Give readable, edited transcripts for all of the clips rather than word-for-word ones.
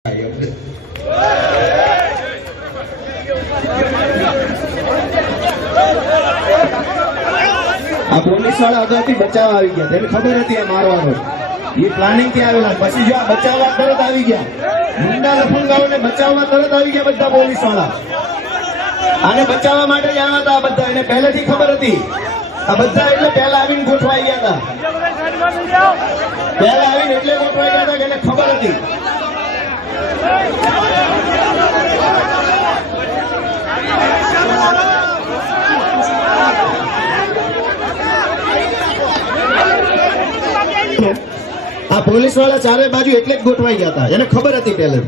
આ પોલીસ વાળા અગાઉથી બચાવવા આવી ગયા, તેને ખબર હતી આ મારવાનો, એ પ્લાનિંગ થી આવેલા. પછી જો આ બચાવવા તરત આવી ગયા, ગુંડા લફંગાઓને બચાવવા તરત આવી ગયા બધા પોલીસ વાળા. આને બચાવવા માટે જ આવ્યા હતા આ બધા, એને પહેલેથી ખબર હતી. આ બધા એટલે પહેલા આવીને ગોઠવાઈ ગયા હતા, પહેલા આવીને એટલે ગોઠવાઈ ગયા હતા કે એને ખબર હતી. આ પોલીસ વાળા ચારે બાજુ એટલે જ ગોઠવાઈ ગયા હતા, એને ખબર હતી પહેલે.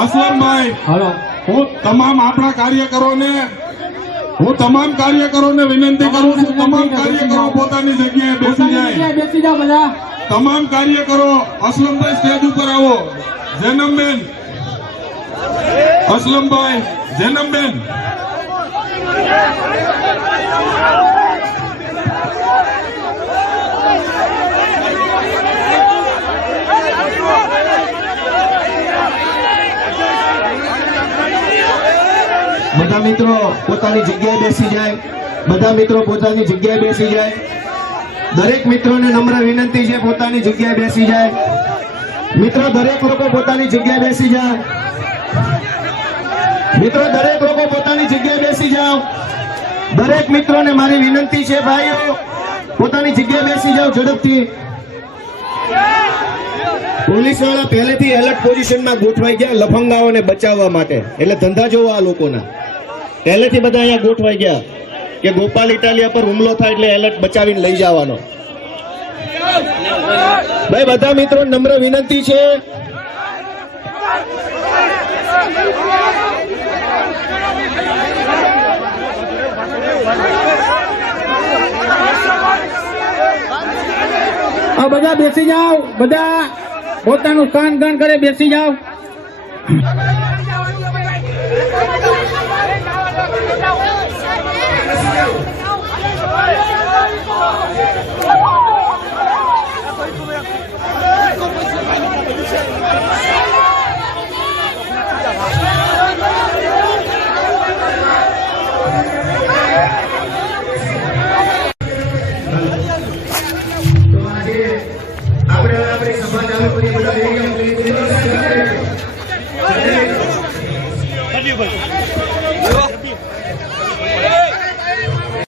અસલમભાઈ, હું તમામ આપણા કાર્યકરોને વિનંતી કરું છું, તમામ કાર્યકરો પોતાની જગ્યાએ બેસી જાય. બધા તમામ કાર્યકરો અસલમભાઈ સ્ટેજ ઉપર આવો. જેનમબેન, અસલમભાઈ, જેનમબેન, બધા મિત્રો પોતાની જગ્યાએ બેસી જાય, બધા મિત્રો પોતાની જગ્યાએ બેસી જાય. દરેક મિત્રોને નમ્ર વિનંતી છે પોતાની જગ્યાએ બેસી જાય. મિત્રો દરેક લોકો પોતાની જગ્યાએ બેસી જાય. મિત્રો દરેક લોકો પોતાની જગ્યાએ બેસી જાઓ. દરેક મિત્રોને મારી વિનંતી છે, ભાઈઓ પોતાની જગ્યાએ બેસી જાઓ ઝડપથી. પોલીસ વાળા પહેલેથી એલર્ટ પોઝિશનમાં ગોઠવાઈ ગયા લફંગાઓને બચાવવા માટે. એટલે ધંધા જોવા આ લોકોના પહેલેથી બધા અહીંયા ગોઠવાઈ ગયા કે ગોપાલ ઇટાલિયા પર હુમલો થાય એટલે એલર્ટ બચાવીને લઈ જવાનો. ભાઈ બધા મિત્રો નમ્ર વિનંતી છે, બધા બેસી જાઓ, બધા પોતાનું કાન કાન કરે બેસી જાઓ.